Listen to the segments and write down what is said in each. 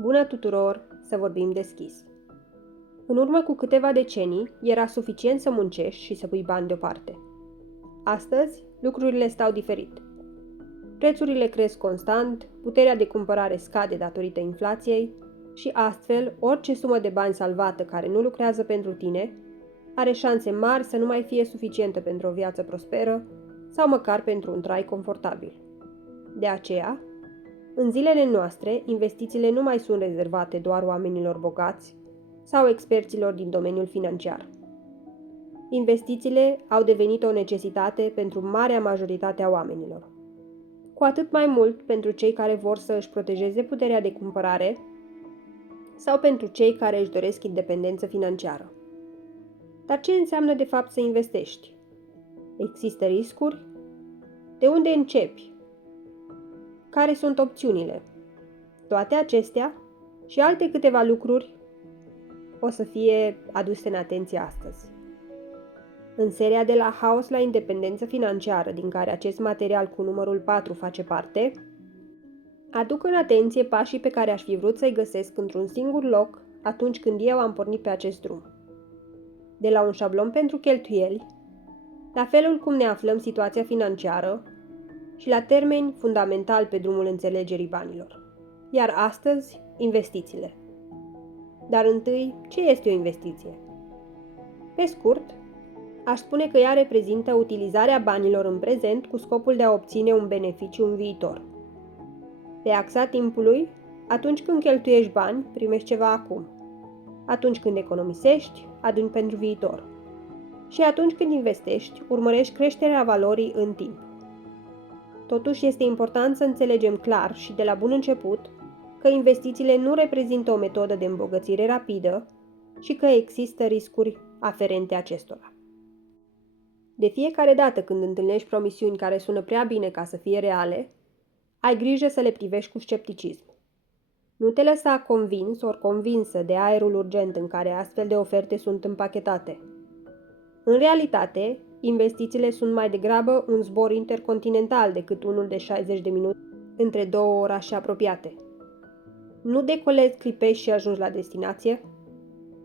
Bună tuturor, să vorbim deschis. În urmă cu câteva decenii, era suficient să muncești și să pui bani deoparte. Astăzi, lucrurile stau diferit. Prețurile cresc constant, puterea de cumpărare scade datorită inflației și astfel, orice sumă de bani salvată care nu lucrează pentru tine are șanse mari să nu mai fie suficientă pentru o viață prosperă sau măcar pentru un trai confortabil. De aceea, în zilele noastre, investițiile nu mai sunt rezervate doar oamenilor bogați sau experților din domeniul financiar. Investițiile au devenit o necesitate pentru marea majoritate a oamenilor. Cu atât mai mult pentru cei care vor să își protejeze puterea de cumpărare sau pentru cei care își doresc independență financiară. Dar ce înseamnă de fapt să investești? Există riscuri? De unde începi? Care sunt opțiunile? Toate acestea și alte câteva lucruri o să fie aduse în atenție astăzi. În seria de la Haos la Independență Financiară, din care acest material cu numărul 4 face parte, aduc în atenție pașii pe care aș fi vrut să-i găsesc într-un singur loc atunci când eu am pornit pe acest drum. De la un șablon pentru cheltuieli, la felul cum ne aflăm situația financiară și la termeni fundamentali pe drumul înțelegerii banilor. Iar astăzi, investițiile. Dar întâi, ce este o investiție? Pe scurt, aș spune că ea reprezintă utilizarea banilor în prezent cu scopul de a obține un beneficiu în viitor. Pe axa timpului, atunci când cheltuiești bani, primești ceva acum. Atunci când economisești, aduni pentru viitor. Și atunci când investești, urmărești creșterea valorii în timp. Totuși, este important să înțelegem clar și de la bun început că investițiile nu reprezintă o metodă de îmbogățire rapidă și că există riscuri aferente acestora. De fiecare dată când întâlnești promisiuni care sună prea bine ca să fie reale, ai grijă să le privești cu scepticism. Nu te lăsa convins ori convinsă de aerul urgent în care astfel de oferte sunt împachetate. În realitate, investițiile sunt mai degrabă un zbor intercontinental decât unul de 60 de minute între două orașe apropiate. Nu decolezi, clipești și ajungi la destinație?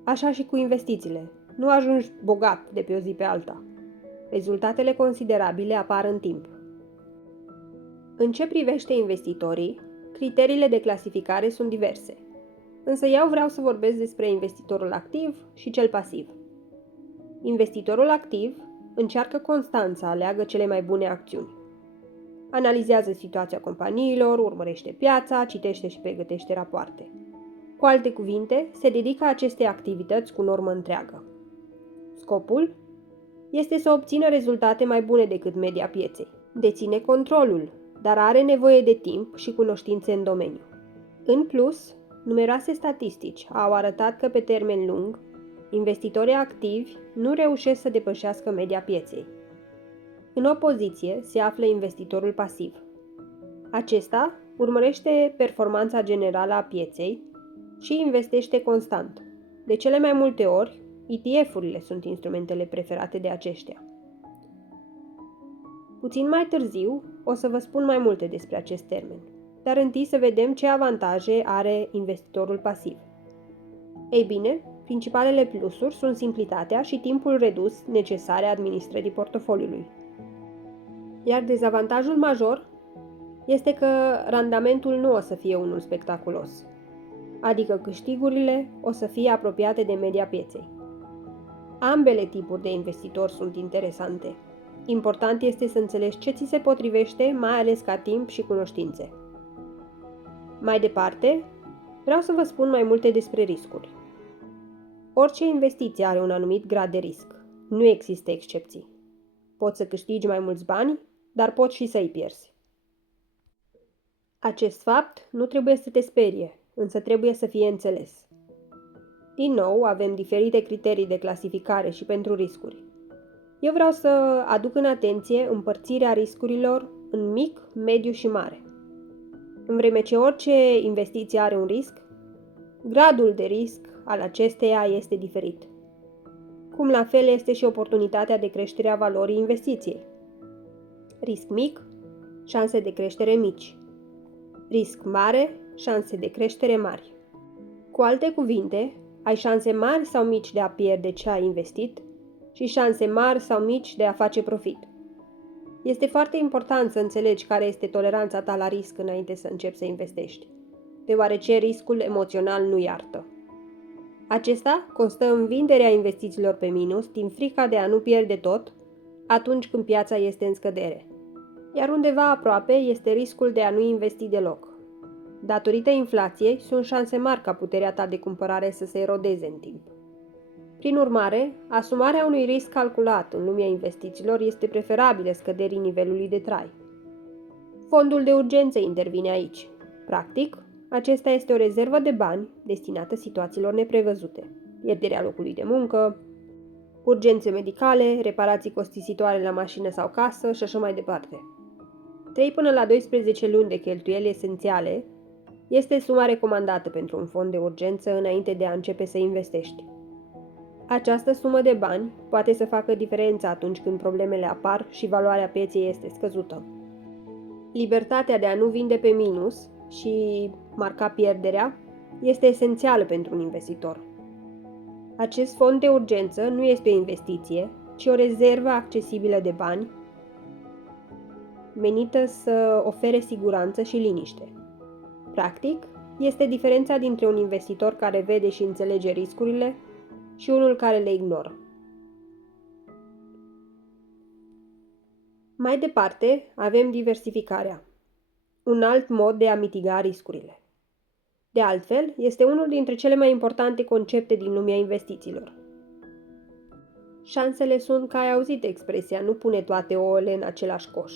Așa și cu investițiile. Nu ajungi bogat de pe o zi pe alta. Rezultatele considerabile apar în timp. În ce privește investitorii, criteriile de clasificare sunt diverse. Însă eu vreau să vorbesc despre investitorul activ și cel pasiv. Investitorul activ încearcă constant să aleagă cele mai bune acțiuni. Analizează situația companiilor, urmărește piața, citește și pregătește rapoarte. Cu alte cuvinte, se dedică acestei activități cu normă întreagă. Scopul este să obțină rezultate mai bune decât media pieței. Deține controlul, dar are nevoie de timp și cunoștințe în domeniu. În plus, numeroase statistici au arătat că pe termen lung, investitorii activi nu reușesc să depășească media pieței. În opoziție se află investitorul pasiv. Acesta urmărește performanța generală a pieței și investește constant. De cele mai multe ori, ETF-urile sunt instrumentele preferate de aceștia. Puțin mai târziu o să vă spun mai multe despre acest termen, dar întâi să vedem ce avantaje are investitorul pasiv. Ei bine, principalele plusuri sunt simplitatea și timpul redus necesare administrării portofoliului. Iar dezavantajul major este că randamentul nu o să fie unul spectaculos, adică câștigurile o să fie apropiate de media pieței. Ambele tipuri de investitori sunt interesante. Important este să înțelegi ce ți se potrivește, mai ales ca timp și cunoștințe. Mai departe, vreau să vă spun mai multe despre riscuri. Orice investiție are un anumit grad de risc. Nu există excepții. Poți să câștigi mai mulți bani, dar poți și să-i pierzi. Acest fapt nu trebuie să te sperie, însă trebuie să fie înțeles. Din nou, avem diferite criterii de clasificare și pentru riscuri. Eu vreau să aduc în atenție împărțirea riscurilor în mic, mediu și mare. În vreme ce orice investiție are un risc, gradul de risc al acesteia este diferit. Cum la fel este și oportunitatea de creștere a valorii investiției. Risc mic, șanse de creștere mici. Risc mare, șanse de creștere mari. Cu alte cuvinte, ai șanse mari sau mici de a pierde ce ai investit și șanse mari sau mici de a face profit. Este foarte important să înțelegi care este toleranța ta la risc înainte să începi să investești, deoarece riscul emoțional nu iartă. Acesta constă în vinderea investițiilor pe minus din frica de a nu pierde tot atunci când piața este în scădere, iar undeva aproape este riscul de a nu investi deloc. Datorită inflației, sunt șanse mari ca puterea ta de cumpărare să se erodeze în timp. Prin urmare, asumarea unui risc calculat în lumea investițiilor este preferabilă scăderii nivelului de trai. Fondul de urgență intervine aici. Practic, acesta este o rezervă de bani destinată situațiilor neprevăzute, pierderea locului de muncă, urgențe medicale, reparații costisitoare la mașină sau casă și așa mai departe. 3 până la 12 luni de cheltuieli esențiale este suma recomandată pentru un fond de urgență înainte de a începe să investești. Această sumă de bani poate să facă diferența atunci când problemele apar și valoarea pieței este scăzută. Libertatea de a nu vinde pe minus și marca pierderea este esențială pentru un investitor. Acest fond de urgență nu este o investiție, ci o rezervă accesibilă de bani menită să ofere siguranță și liniște. Practic, este diferența dintre un investitor care vede și înțelege riscurile și unul care le ignoră. Mai departe, avem diversificarea, un alt mod de a mitiga riscurile. De altfel, este unul dintre cele mai importante concepte din lumea investițiilor. Șansele sunt, că ai auzit expresia, nu pune toate ouăle în același coș.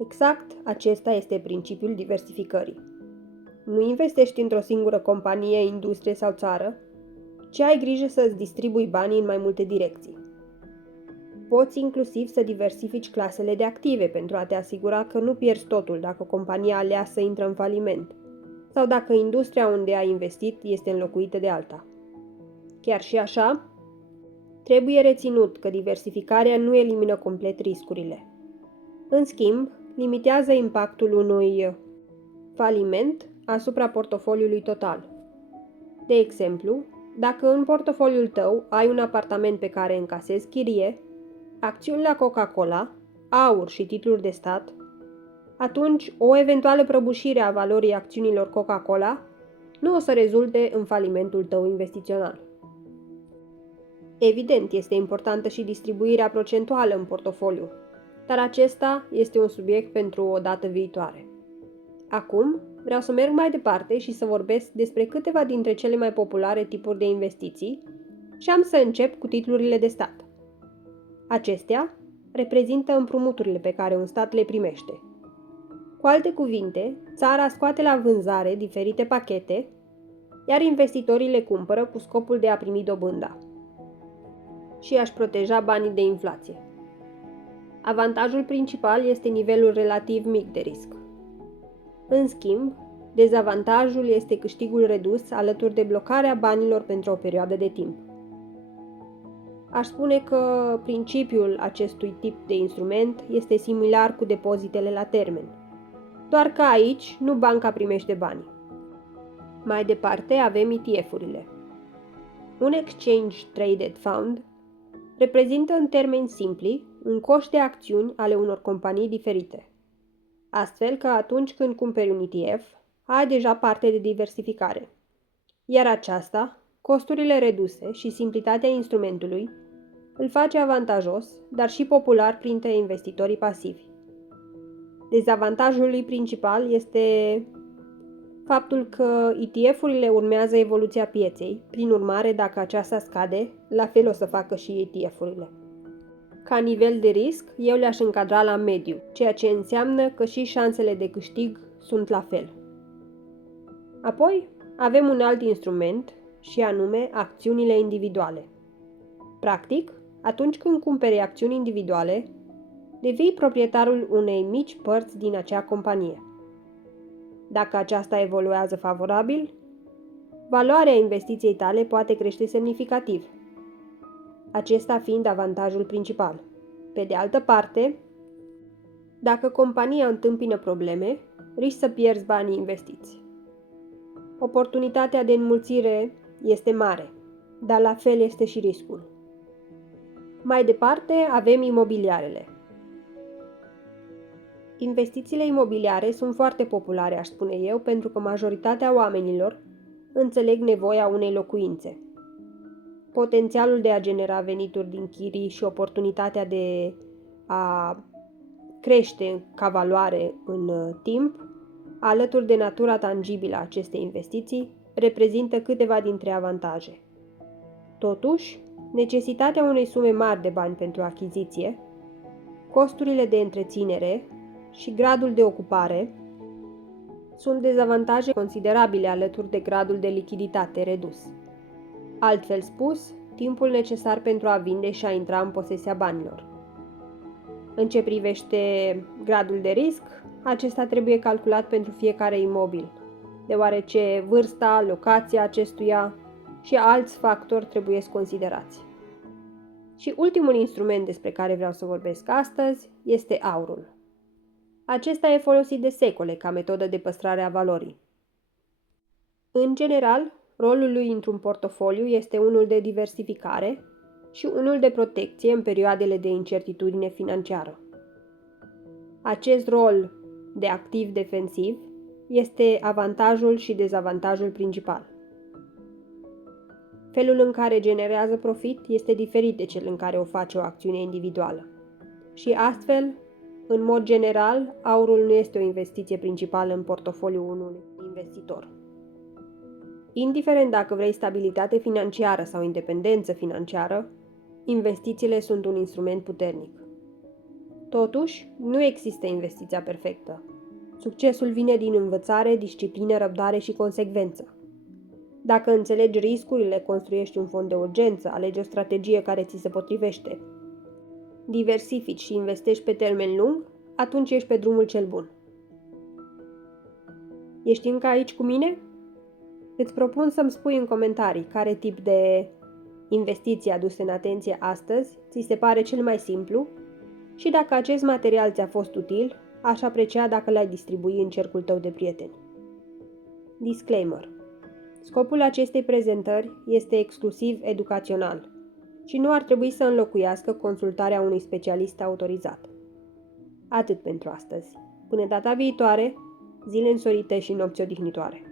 Exact acesta este principiul diversificării. Nu investești într-o singură companie, industrie sau țară, ci ai grijă să-ți distribui banii în mai multe direcții. Poți inclusiv să diversifici clasele de active pentru a te asigura că nu pierzi totul dacă compania aleasă intră în faliment sau dacă industria unde ai investit este înlocuită de alta. Chiar și așa, trebuie reținut că diversificarea nu elimină complet riscurile. În schimb, limitează impactul unui faliment asupra portofoliului total. De exemplu, dacă în portofoliul tău ai un apartament pe care încasezi chirie, acțiuni la Coca-Cola, aur și titluri de stat, atunci o eventuală prăbușire a valorii acțiunilor Coca-Cola nu o să rezulte în falimentul tău investițional. Evident, este importantă și distribuirea procentuală în portofoliu, dar acesta este un subiect pentru o dată viitoare. Acum, vreau să merg mai departe și să vorbesc despre câteva dintre cele mai populare tipuri de investiții și am să încep cu titlurile de stat. Acestea reprezintă împrumuturile pe care un stat le primește. Cu alte cuvinte, țara scoate la vânzare diferite pachete, iar investitorii le cumpără cu scopul de a primi dobânda și a-și proteja banii de inflație. Avantajul principal este nivelul relativ mic de risc. În schimb, dezavantajul este câștigul redus alături de blocarea banilor pentru o perioadă de timp. Aș spune că principiul acestui tip de instrument este similar cu depozitele la termen, doar că aici nu banca primește banii. Mai departe avem ETF-urile. Un Exchange Traded Fund reprezintă în termeni simpli un coș de acțiuni ale unor companii diferite. Astfel că atunci când cumperi un ETF, ai deja parte de diversificare. Iar aceasta, costurile reduse și simplitatea instrumentului, îl face avantajos, dar și popular printre investitorii pasivi. Dezavantajul lui principal este faptul că ETF-urile urmează evoluția pieței, prin urmare, dacă aceasta scade, la fel o să facă și ETF-urile. Ca nivel de risc, eu le-aș încadra la mediu, ceea ce înseamnă că și șansele de câștig sunt la fel. Apoi, avem un alt instrument, și anume acțiunile individuale. Practic, atunci când cumperi acțiuni individuale, devii proprietarul unei mici părți din acea companie. Dacă aceasta evoluează favorabil, valoarea investiției tale poate crește semnificativ, acesta fiind avantajul principal. Pe de altă parte, dacă compania întâmpină probleme, riști să pierzi banii investiți. Oportunitatea de înmulțire este mare, dar la fel este și riscul. Mai departe avem imobiliarele. Investițiile imobiliare sunt foarte populare, aș spune eu, pentru că majoritatea oamenilor înțeleg nevoia unei locuințe. Potențialul de a genera venituri din chirii și oportunitatea de a crește ca valoare în timp, alături de natura tangibilă a acestei investiții, reprezintă câteva dintre avantaje. Totuși, necesitatea unei sume mari de bani pentru achiziție, costurile de întreținere și gradul de ocupare sunt dezavantaje considerabile alături de gradul de lichiditate redus. Altfel spus, timpul necesar pentru a vinde și a intra în posesia banilor. În ce privește gradul de risc, acesta trebuie calculat pentru fiecare imobil, deoarece vârsta, locația acestuia și alți factori trebuie considerați. Și ultimul instrument despre care vreau să vorbesc astăzi este aurul. Acesta e folosit de secole ca metodă de păstrare a valorii. În general, rolul lui într-un portofoliu este unul de diversificare și unul de protecție în perioadele de incertitudine financiară. Acest rol de activ defensiv este avantajul și dezavantajul principal. Felul în care generează profit este diferit de cel în care o face o acțiune individuală. Și astfel, în mod general, aurul nu este o investiție principală în portofoliul unui investitor. Indiferent dacă vrei stabilitate financiară sau independență financiară, investițiile sunt un instrument puternic. Totuși, nu există investiția perfectă. Succesul vine din învățare, disciplină, răbdare și consecvență. Dacă înțelegi riscurile, construiești un fond de urgență, alegi o strategie care ți se potrivește, diversifici și investești pe termen lung, atunci ești pe drumul cel bun. Ești încă aici cu mine? Îți propun să-mi spui în comentarii care tip de investiții aduse în atenție astăzi ți se pare cel mai simplu și dacă acest material ți-a fost util, aș aprecia dacă l-ai distribui în cercul tău de prieteni. Disclaimer. Scopul acestei prezentări este exclusiv educațional și nu ar trebui să înlocuiască consultarea unui specialist autorizat. Atât pentru astăzi. Până data viitoare, zile însorite și nopți odihnitoare.